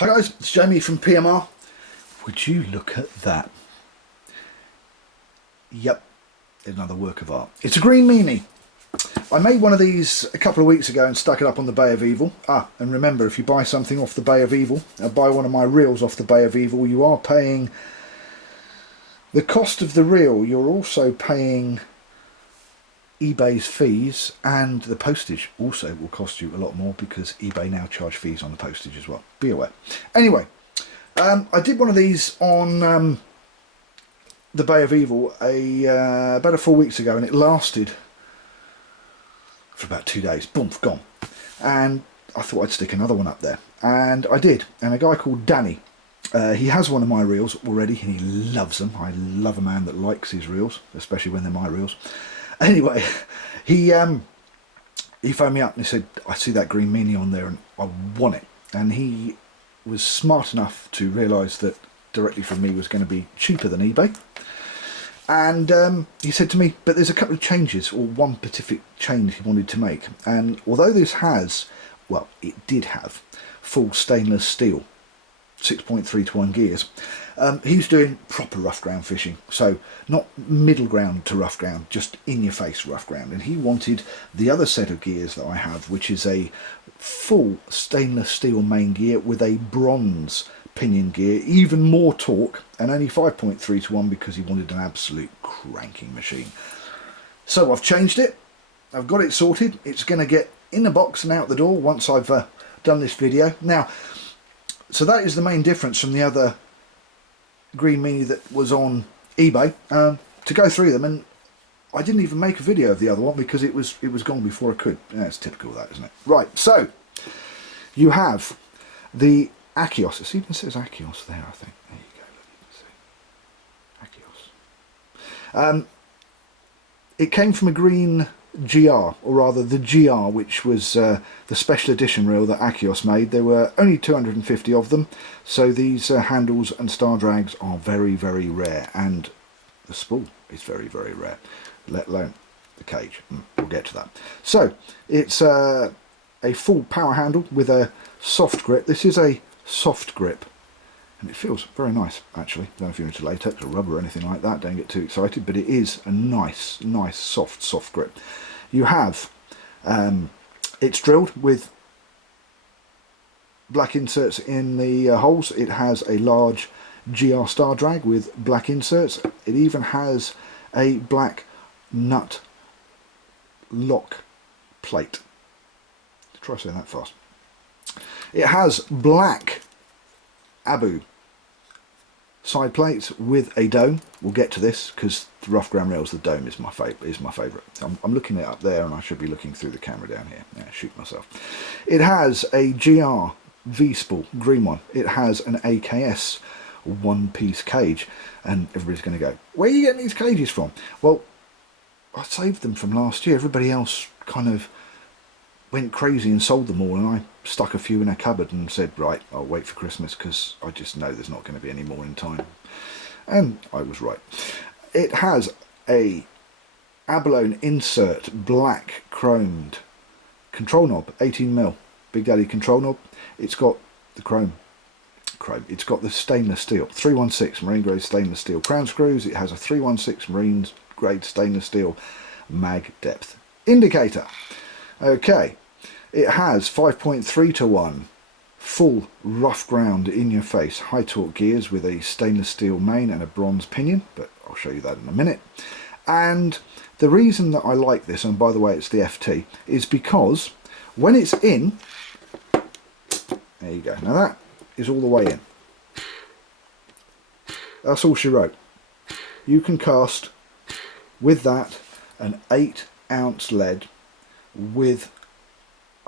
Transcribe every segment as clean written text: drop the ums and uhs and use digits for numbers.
Hi guys, it's Jamie from PMR. Would you look at that? Yep, another work of art. It's a green Meenie. I made one of these a couple of weeks ago and stuck it up on the Bay of Evil. And remember, if you buy something off the Bay of Evil, buy one of my reels off the Bay of Evil, you are paying the cost of the reel. You're also paying eBay's fees, and the postage also will cost you a lot more because eBay now charge fees on the postage as well. Be aware. Anyway, I did one of these on the Bay of Evil about 4 weeks ago, and it lasted for about 2 days. Boom, gone. And I thought I'd stick another one up there, and I did. And a guy called Danny, he has one of my reels already, and he loves them. I love a man that likes his reels, especially when they're my reels. Anyway, he phoned me up and he said, I see that green Meenie on there and I want it. And he was smart enough to realise that directly from me was going to be cheaper than eBay. And he said to me, but there's a couple of changes, or one specific change he wanted to make. And although this has, well, it did have full stainless steel 6.3 to 1 gears, he's doing proper rough ground fishing, so not middle ground to rough ground, just in your face rough ground. And he wanted the other set of gears that I have, which is a full stainless steel main gear with a bronze pinion gear, even more torque, and only 5.3 to 1 because he wanted an absolute cranking machine. So I've changed it, I've got it sorted. It's going to get in the box and out the door once I've done this video. Now, so that is the main difference from the other green Meenie that was on eBay. To go through them, and I didn't even make a video of the other one because it was gone before I could. Yeah, it's typical of that, isn't it? Right, so you have the Achios. It even says Achios there, I think. There you go, look, you can see Achios. It came from a green GR, or rather the GR, which was the special edition reel that Achios made. There were only 250 of them, so these handles and star drags are very, very rare, and the spool is very, very rare, let alone the cage. We'll get to that. So it's a full power handle with a soft grip. This is a soft grip, and it feels very nice, actually. Don't know if you're into latex or rubber or anything like that, don't get too excited, but it is a nice, soft grip. You have, it's drilled with black inserts in the holes. It has a large GR star drag with black inserts. It even has a black nut lock plate. Try saying that fast. It has black Abu side plates with a dome. We'll get to this because the rough ground reels, the dome is my favourite. I'm looking it up there, and I should be looking through the camera down here. Yeah, shoot myself. It has a GR V-spool, green one. It has an AKS one-piece cage, and everybody's going to go, where are you getting these cages from? Well, I saved them from last year. Everybody else kind of went crazy and sold them all, and I stuck a few in a cupboard and said, right, I'll wait for Christmas because I just know there's not going to be any more in time. And I was right. It has a abalone insert black chromed control knob, 18mm Big Daddy control knob. It's got the chrome. It's got the stainless steel 316 marine grade stainless steel crown screws. It has a 316 marine grade stainless steel mag depth indicator. Okay, it has 5.3 to 1 full rough ground in your face high torque gears with a stainless steel main and a bronze pinion, but I'll show you that in a minute. And the reason that I like this, and by the way it's the FT, is because when it's in, there you go, now that is all the way in. That's all she wrote. You can cast with that an 8-ounce lead with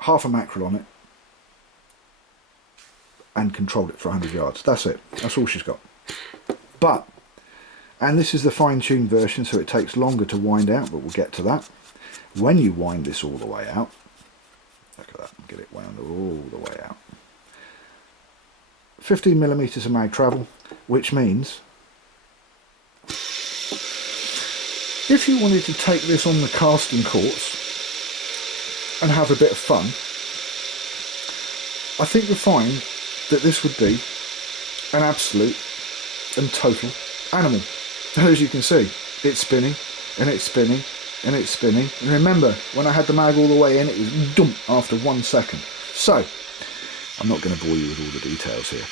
half a mackerel on it and controlled it for 100 yards. That's it. That's all she's got. But, and this is the fine-tuned version, so it takes longer to wind out, but we'll get to that. When you wind this all the way out, look at that, get it wound all the way out. 15mm of mag travel, which means if you wanted to take this on the casting course and have a bit of fun, I think you'll find that this would be an absolute and total animal. And as you can see, it's spinning and it's spinning and it's spinning. And remember, when I had the mag all the way in, it was dump after 1 second. So I'm not going to bore you with all the details here.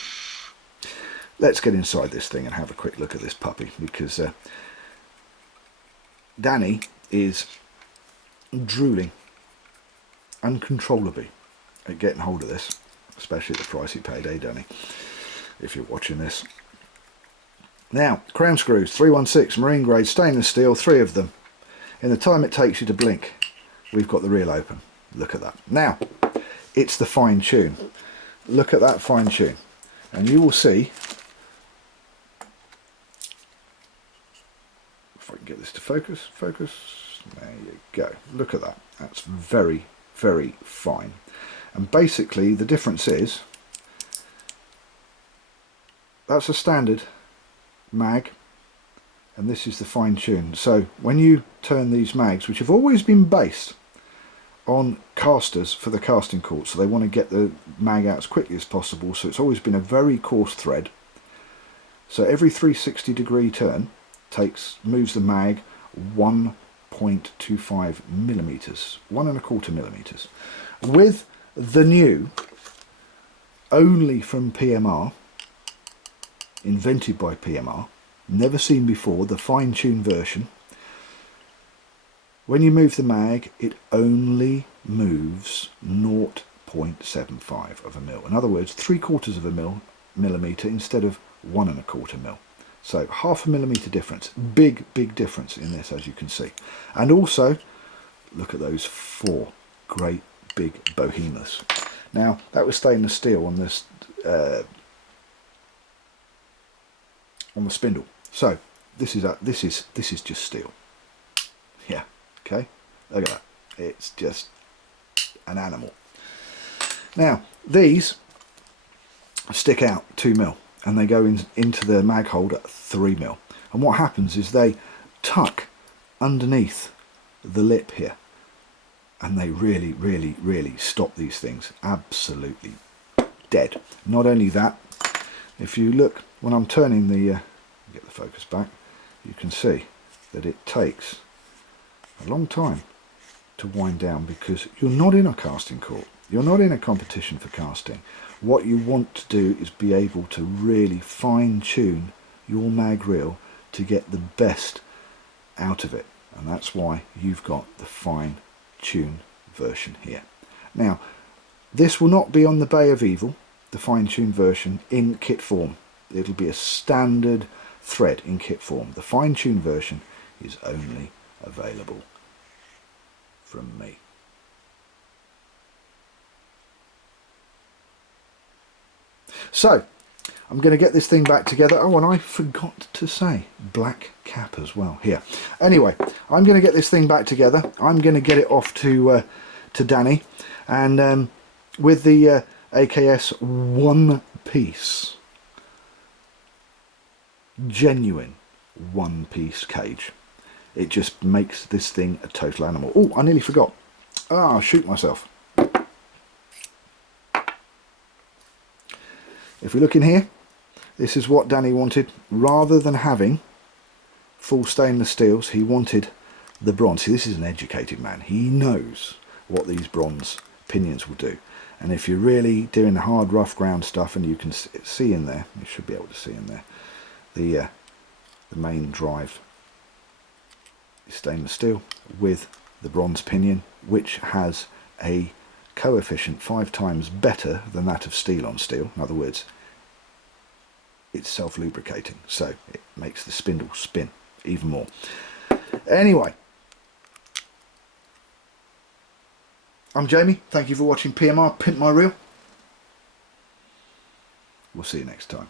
Let's get inside this thing and have a quick look at this puppy, because Danny is drooling uncontrollably at getting hold of this, especially at the price he paid, eh Danny, if you're watching this. Now, crown screws, 316 marine grade stainless steel, 3 of them. In the time it takes you to blink, we've got the reel open. Look at that. Now, it's the fine tune. Look at that fine tune. And you will see, if I can get this to focus, there you go. Look at that. That's very, very fine. And basically the difference is, that's a standard mag and this is the fine tune. So when you turn these mags, which have always been based on casters for the casting court, so they want to get the mag out as quickly as possible, so it's always been a very coarse thread. So every 360 degree turn moves the mag 1.25 millimeters, 1.25 millimeters. With the new, only from PMR, invented by PMR, never seen before, the fine-tuned version, when you move the mag, it only moves 0.75 of a mil. In other words, 3/4 of a millimeter instead of 1.25 mil. So 0.5 millimeter difference. Big difference in this, as you can see. And also, look at those 4 great big behemoths. Now, that was stainless steel on this on the spindle. So this is just steel. Yeah, okay. Look at that. It's just an animal. Now these stick out 2 mil and they go into the mag hold at 3 mil. And what happens is they tuck underneath the lip here, and they really stop these things absolutely dead. Not only that, if you look when I'm turning the get the focus back, you can see that it takes a long time to wind down, because you're not in a casting court, you're not in a competition for casting. What you want to do is be able to really fine tune your mag reel to get the best out of it, and that's why you've got the fine tune version here. Now this will not be on the Bay of Evil, the fine tune version, in kit form. It'll be a standard thread in kit form. The fine tune version is only available from me. So I'm going to get this thing back together. Oh, and I forgot to say black cap as well here. Anyway, I'm going to get this thing back together. I'm going to get it off to Danny, and with the AKS 1 piece, genuine 1 piece cage. It just makes this thing a total animal. Oh, I nearly forgot. Ah, I'll shoot myself. If we look in here, this is what Danny wanted. Rather than having full stainless steels, he wanted the bronze. See, this is an educated man. He knows what these bronze pinions will do. And if you're really doing the hard, rough ground stuff, and you can see in there, you should be able to see in there, the main drive is stainless steel with the bronze pinion, which has a coefficient 5 times better than that of steel on steel. In other words, it's self-lubricating, so it makes the spindle spin even more. Anyway, I'm Jamie. Thank you for watching PMR Pimp My Reel. We'll see you next time.